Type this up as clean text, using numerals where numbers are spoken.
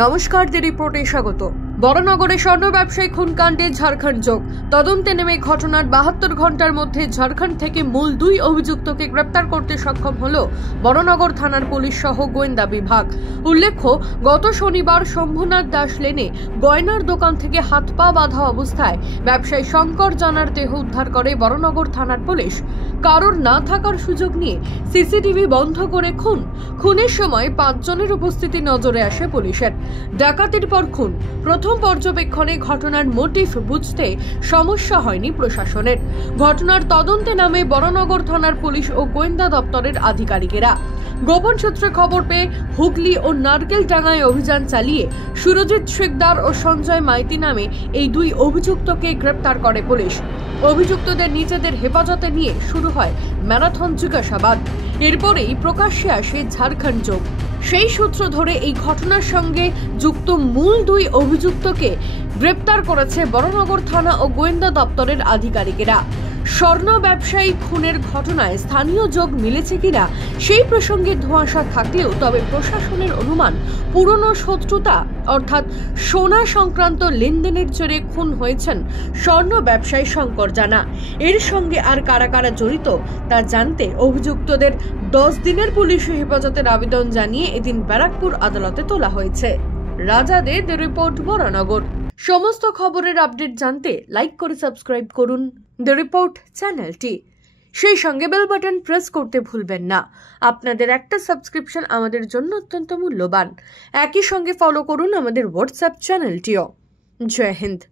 নমস্কার, দি রিপোর্টে স্বাগত। বড়নগরে স্বর্ণ ব্যবসায়ী খুনকাণ্ডে ঝাড়খণ্ড যোগ তদন্তে নেমে ঘটনার 72 ঘন্টার মধ্যে ঝাড়খণ্ড থেকে মূল 2 অভিযুক্তকে গ্রেপ্তার করতে সক্ষম হল বড়নগর থানার পুলিশ সহ গোয়েন্দা বিভাগ। উল্লেখ্য, গত শনিবার শম্ভুনাথ দাস লেনে গয়নার দোকান থেকে হাত পা বাঁধা অবস্থায় ব্যবসায়ী শঙ্কর জানার দেহ উদ্ধার করে বড়নগর থানার পুলিশ। কারোর না থাকার সুযোগ নিয়ে সিসিটিভি বন্ধ করে খুনের সময় 5 জনের উপস্থিতি নজরে আসে পুলিশের। ডাকাতির পর খুন, প্রথম পর্যবেক্ষণে ঘটনার মোটিভ বুঝতে সমস্যা হয়নি প্রশাসনের। ঘটনার তদন্তে নামে বড়নগর থানার পুলিশ ও গোয়েন্দা দপ্তরের আধিকারিকেরা। গোপন সূত্রে খবর পেয়ে হুগলি ও নারকেলডাঙ্গায় অভিযান চালিয়ে সুরজিৎ শিকদার ও সঞ্জয় মাইতি নামে এই 2 অভিযুক্তকে গ্রেপ্তার করে পুলিশ। অভিযুক্তদের নিজেদের হেফাজতে নিয়ে শুরু হয় ম্যারাথন জিজ্ঞাসাবাদ। এরপরেই প্রকাশ্যে আসে ঝাড়খণ্ড যোগ। সেই সূত্র ধরে এই ঘটনার সঙ্গে যুক্ত মূল 2 অভিযুক্তকে গ্রেপ্তার করেছে বড়নগর থানা ও গোয়েন্দা দপ্তরের আধিকারিকেরা। স্বর্ণ ব্যবসায়ী খুনের ঘটনায় স্থানীয় যোগ মিলেছে কিনা সেই প্রসঙ্গে ধোঁয়াশা থাকলেও তবে প্রশাসনের অনুমান পুরনো শত্রুতা অর্থাৎ সোনা সংক্রান্ত লেনদেনের জেরে খুন হয়েছেন স্বর্ণ ব্যবসায়ী শঙ্কর জানা। এর সঙ্গে আর কারা কারা জড়িত তা জানতে অভিযুক্তদের 10 দিনের পুলিশি হেফাজতের আবেদন জানিয়ে এদিন ব্যারাকপুর আদালতে তোলা হয়েছে। রাজাদে, দি রিপোর্ট, বড়নগর। সমস্ত খবরের আপডেট জানতে লাইক করে সাবস্ক্রাইব করুন দি রিপোর্ট চ্যানেলটি। সেই সঙ্গে বেল বাটন প্রেস করতে ভুলবেন না। আপনাদের একটা সাবস্ক্রিপশন আমাদের জন্য অত্যন্ত মূল্যবান। একই সঙ্গে ফলো করুন আমাদের হোয়াটসঅ্যাপ চ্যানেলটিও। জয় হিন্দ।